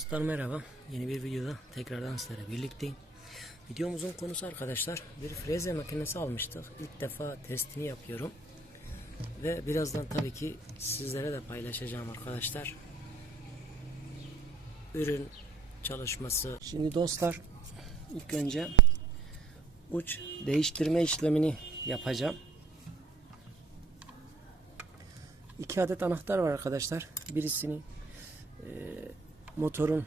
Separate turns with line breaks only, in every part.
Dostlar merhaba. Yeni bir videoda tekrardan sizlerle birlikteyim. Videomuzun konusu arkadaşlar bir freze makinesi almıştık. İlk defa testini yapıyorum. Ve birazdan tabii ki sizlere de paylaşacağım arkadaşlar. Ürün çalışması. Şimdi dostlar ilk önce uç değiştirme işlemini yapacağım. İki adet anahtar var arkadaşlar. Birisini motorun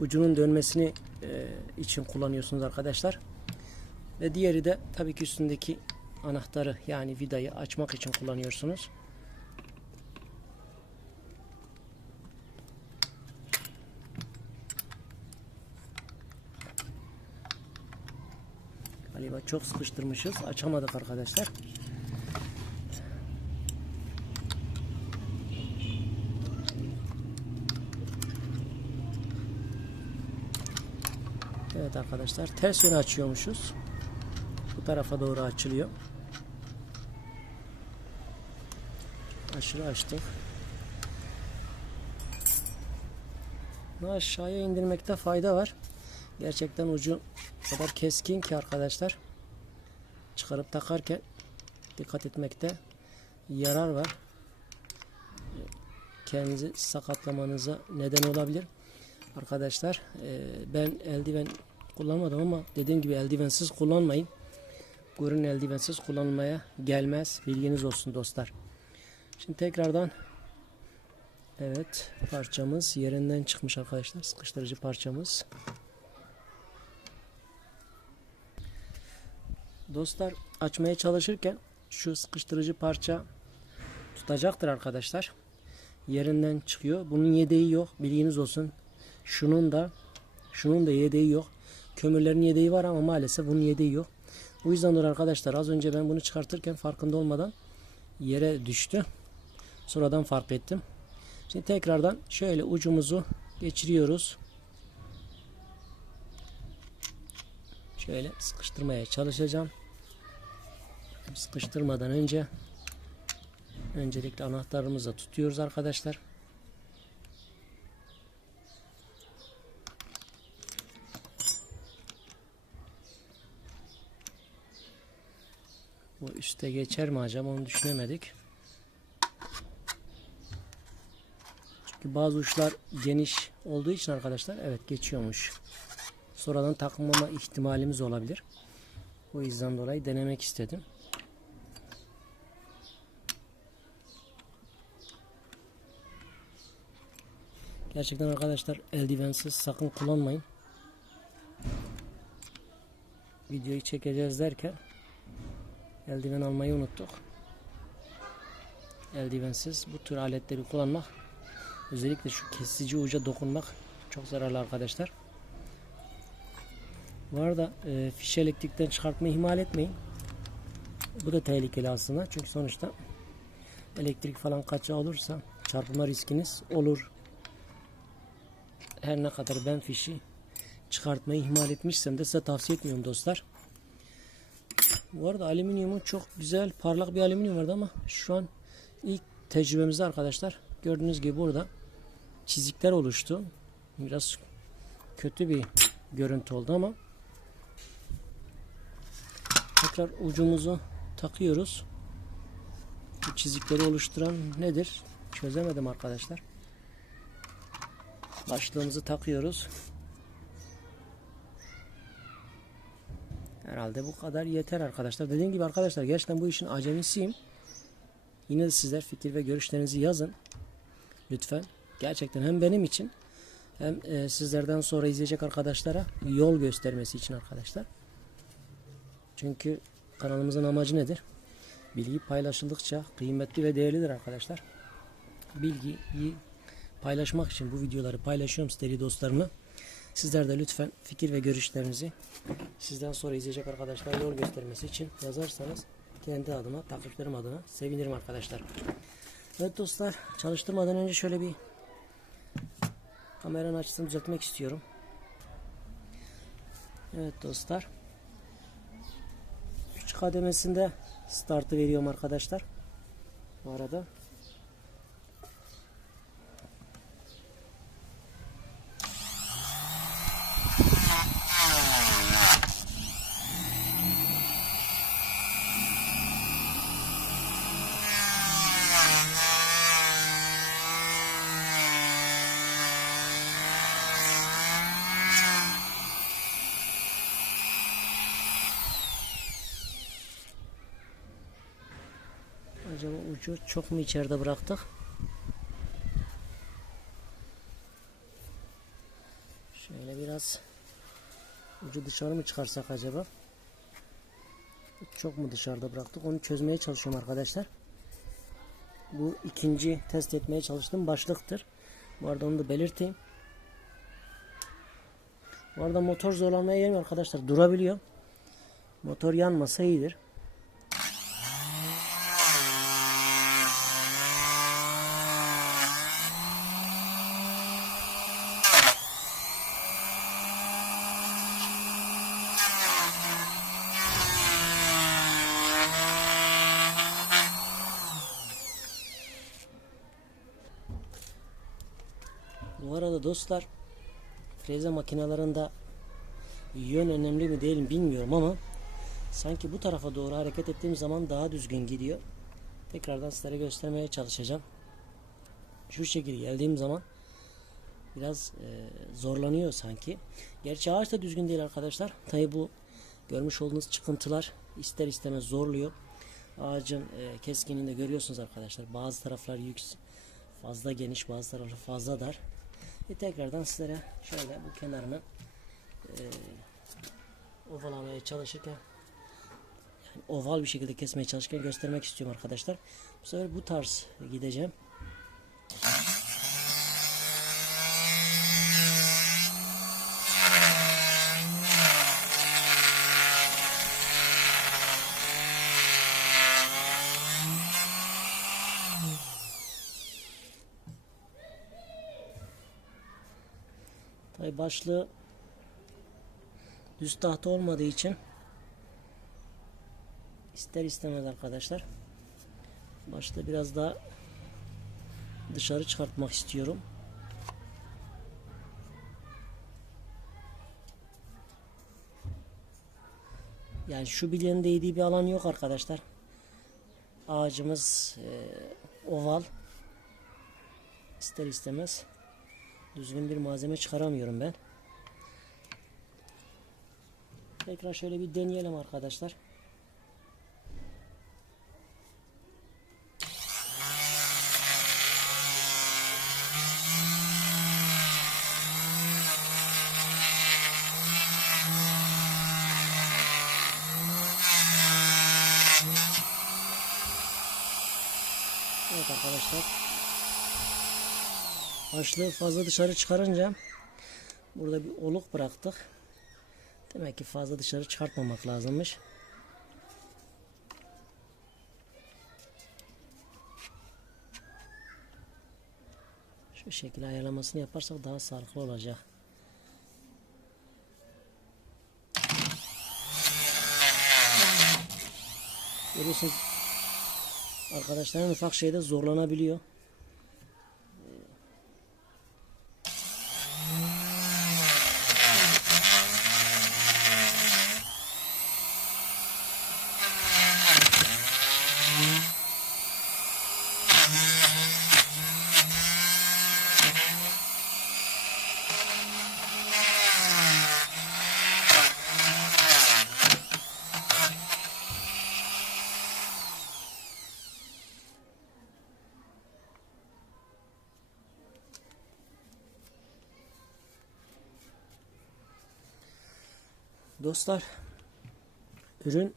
ucunun dönmesini e, için kullanıyorsunuz arkadaşlar. Ve diğeri de tabii ki üstündeki anahtarı yani vidayı açmak için kullanıyorsunuz. Galiba çok sıkıştırmışız. Açamadık arkadaşlar. Arkadaşlar ters yöne açıyormuşuz. Bu tarafa doğru açılıyor. Aşırı açtık. Bunu aşağıya indirmekte fayda var. Gerçekten ucu kadar keskin ki arkadaşlar. Çıkarıp takarken dikkat etmekte yarar var. Kendinizi sakatlamanıza neden olabilir. Arkadaşlar ben eldiven kullanmadım ama dediğim gibi eldivensiz kullanmayın. Bu ürün eldivensiz kullanmaya gelmez. Bilginiz olsun dostlar. Şimdi tekrardan evet parçamız yerinden çıkmış arkadaşlar. Sıkıştırıcı parçamız. Dostlar açmaya çalışırken şu sıkıştırıcı parça tutacaktır arkadaşlar. Yerinden çıkıyor. Bunun yedeği yok. Bilginiz olsun. Şunun da şunun da yedeği yok. Kömürlerin yedeği var ama maalesef bunun yedeği yok. Bu yüzden dolayı arkadaşlar az önce ben bunu çıkartırken farkında olmadan yere düştü. Sonradan fark ettim. Şimdi tekrardan şöyle ucumuzu geçiriyoruz. Şöyle sıkıştırmaya çalışacağım. Sıkıştırmadan önce öncelikle anahtarımızı tutuyoruz arkadaşlar. Bu üste geçer mi acaba onu düşünemedik. Çünkü bazı uçlar geniş olduğu için arkadaşlar evet geçiyormuş. Sonradan takmama ihtimalimiz olabilir. O yüzden dolayı denemek istedim. Gerçekten arkadaşlar eldivensiz sakın kullanmayın. Videoyu çekeceğiz derken eldiven almayı unuttuk. Eldivensiz bu tür aletleri kullanmak özellikle şu kesici uca dokunmak çok zararlı arkadaşlar. Bu arada e, fiş elektrikten çıkartmayı ihmal etmeyin. Bu da tehlikeli aslında. Çünkü sonuçta elektrik falan kaçağı olursa çarpma riskiniz olur. Her ne kadar ben fişi çıkartmayı ihmal etmişsem de size tavsiye etmiyorum dostlar. Bu arada alüminyumu çok güzel parlak bir alüminyum vardı ama şu an ilk tecrübemizde arkadaşlar gördüğünüz gibi burada çizikler oluştu. Biraz kötü bir görüntü oldu ama tekrar ucumuzu takıyoruz. Bu çizikleri oluşturan nedir? Çözemedim arkadaşlar. Başlığımızı takıyoruz. Herhalde bu kadar yeter arkadaşlar. Dediğim gibi arkadaşlar gerçekten bu işin acemisiyim. Yine de sizler fikir ve görüşlerinizi yazın. Lütfen. Gerçekten hem benim için hem e, sizlerden sonra izleyecek arkadaşlara yol göstermesi için arkadaşlar. Çünkü kanalımızın amacı nedir? Bilgi paylaşıldıkça kıymetli ve değerlidir arkadaşlar. Bilgiyi paylaşmak için bu videoları paylaşıyorum sevgili dostlarımla. Sizler de lütfen fikir ve görüşlerinizi sizden sonra izleyecek arkadaşlar yol göstermesi için yazarsanız kendi adıma, takipçilerim adına sevinirim arkadaşlar. Evet dostlar çalıştırmadan önce şöyle bir kameranın açısını düzeltmek istiyorum. Evet dostlar. 3 kademesinde startı veriyorum arkadaşlar. Bu arada Acaba ucu çok mu içeride bıraktık? Şöyle biraz ucu dışarı mı çıkarsak acaba? Çok mu dışarıda bıraktık? Onu çözmeye çalışıyorum arkadaşlar. Bu ikinci test etmeye çalıştığım başlıktır. Bu arada onu da belirteyim. Bu arada motor zorlanmaya gelmiyor arkadaşlar. Durabiliyor. Motor yanmasa iyidir. Bu arada dostlar freze makinelerinde yön önemli mi değil mi bilmiyorum ama sanki bu tarafa doğru hareket ettiğim zaman daha düzgün gidiyor. Tekrardan sizlere göstermeye çalışacağım. Şu şekilde geldiğim zaman biraz e, zorlanıyor sanki. Gerçi ağaç da düzgün değil arkadaşlar. Tabi bu görmüş olduğunuz çıkıntılar ister istemez zorluyor. Ağacın e, keskinliğini de görüyorsunuz arkadaşlar. Bazı taraflar yüksek, fazla geniş, bazı taraflar fazla dar. Ve tekrardan sizlere şöyle bu kenarını e, ovalamaya çalışırken yani oval bir şekilde kesmeye çalışırken göstermek istiyorum arkadaşlar. Bu sefer bu tarz gideceğim. Tabi başlığı düz tahta olmadığı için ister istemez arkadaşlar başta biraz daha dışarı çıkartmak istiyorum. Yani şu bilyenin değdiği bir alan yok arkadaşlar. Ağacımız e, oval. İster istemez düzgün bir malzeme çıkaramıyorum ben. Tekrar şöyle bir deneyelim arkadaşlar. Evet arkadaşlar. Başlığı fazla dışarı çıkarınca burada bir oluk bıraktık. Demek ki fazla dışarı çıkartmamak lazımmış. Şu şekilde ayarlamasını yaparsak daha sağlıklı olacak. Görüyorsunuz arkadaşların ufak şeyde zorlanabiliyor. Dostlar ürün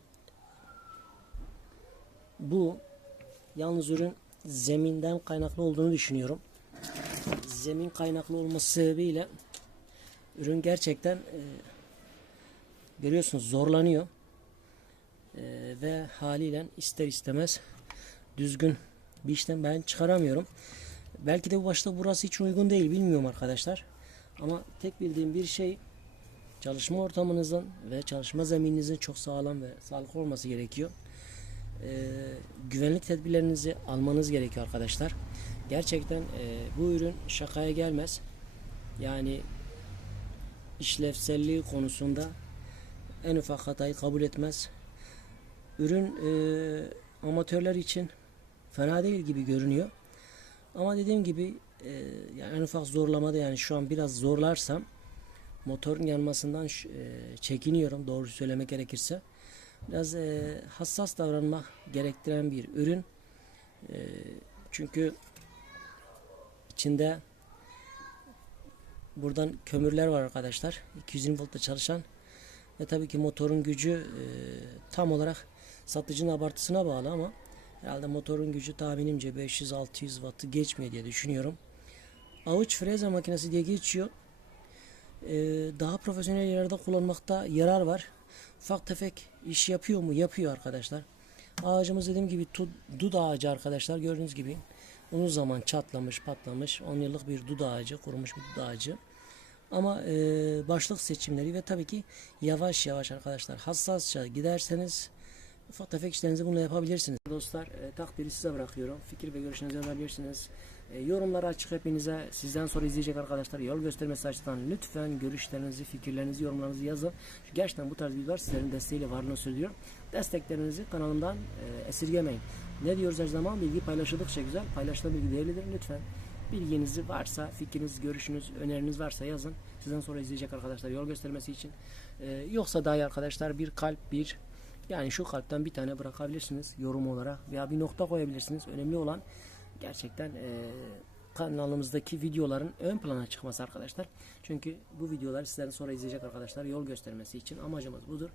bu yalnız ürün zeminden kaynaklı olduğunu düşünüyorum. Zemin kaynaklı olması sebebiyle ürün gerçekten e, görüyorsunuz zorlanıyor. E, ve haliyle ister istemez düzgün bir işlem ben çıkaramıyorum. Belki de bu başta burası hiç uygun değil bilmiyorum arkadaşlar. Ama tek bildiğim bir şey çalışma ortamınızın ve çalışma zemininizin çok sağlam ve sağlıklı olması gerekiyor. Ee, güvenlik tedbirlerinizi almanız gerekiyor arkadaşlar. Gerçekten e, bu ürün şakaya gelmez. Yani işlevselliği konusunda en ufak hatayı kabul etmez. Ürün e, amatörler için fena değil gibi görünüyor. Ama dediğim gibi e, yani en ufak zorlamada yani şu an biraz zorlarsam motorun yanmasından e, çekiniyorum doğru söylemek gerekirse. Biraz e, hassas davranmak gerektiren bir ürün. E, çünkü içinde buradan kömürler var arkadaşlar. 220 voltta çalışan ve tabii ki motorun gücü tam olarak satıcının abartısına bağlı ama herhalde motorun gücü tahminimce 500-600 wattı geçmiyor diye düşünüyorum. Avuç freze makinesi diye geçiyor. E, daha profesyonel yerlerde kullanmakta yarar var. Ufak tefek iş yapıyor mu? Yapıyor arkadaşlar. Ağacımız dediğim gibi dud ağacı arkadaşlar gördüğünüz gibi uzun zaman çatlamış patlamış 10 yıllık bir dud ağacı kurumuş bir dud ağacı. Ama e, başlık seçimleri ve tabii ki yavaş yavaş arkadaşlar hassasça giderseniz ufak tefek işlerinizi bununla yapabilirsiniz. Dostlar e, takdiri size bırakıyorum. Fikir ve görüşlerinizi yazabilirsiniz. E, yorumları açık hepinize. Sizden sonra izleyecek arkadaşlar yol göstermesi açısından lütfen görüşlerinizi, fikirlerinizi, yorumlarınızı yazın. Çünkü gerçekten bu tarz videolar sizlerin desteğiyle varlığını söylüyor. Desteklerinizi kanalımdan e, esirgemeyin. Ne diyoruz her zaman? Bilgi paylaşıldıkça güzel. Paylaşılan bilgi değerlidir. Lütfen bilginizi varsa, fikriniz, görüşünüz, öneriniz varsa yazın. Sizden sonra izleyecek arkadaşlar yol göstermesi için. E, yoksa dahi arkadaşlar bir kalp, bir yani şu kalpten bir tane bırakabilirsiniz yorum olarak veya bir nokta koyabilirsiniz. Önemli olan gerçekten e, kanalımızdaki videoların ön plana çıkması arkadaşlar. Çünkü bu videolar sizlerin sonra izleyecek arkadaşlar yol göstermesi için amacımız budur.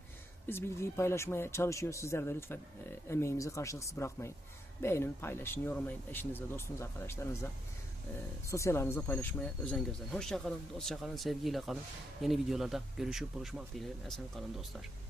Biz bilgiyi paylaşmaya çalışıyoruz. Sizler de lütfen e, emeğimizi karşılıksız bırakmayın. Beğenin, paylaşın, yorumlayın eşinizle, dostunuz, arkadaşlarınızla. E, sosyal ağınızda paylaşmaya özen gösterin. Hoşça kalın, dostça kalın, sevgiyle kalın. Yeni videolarda görüşüp buluşmak dileğiyle. Esen kalın dostlar.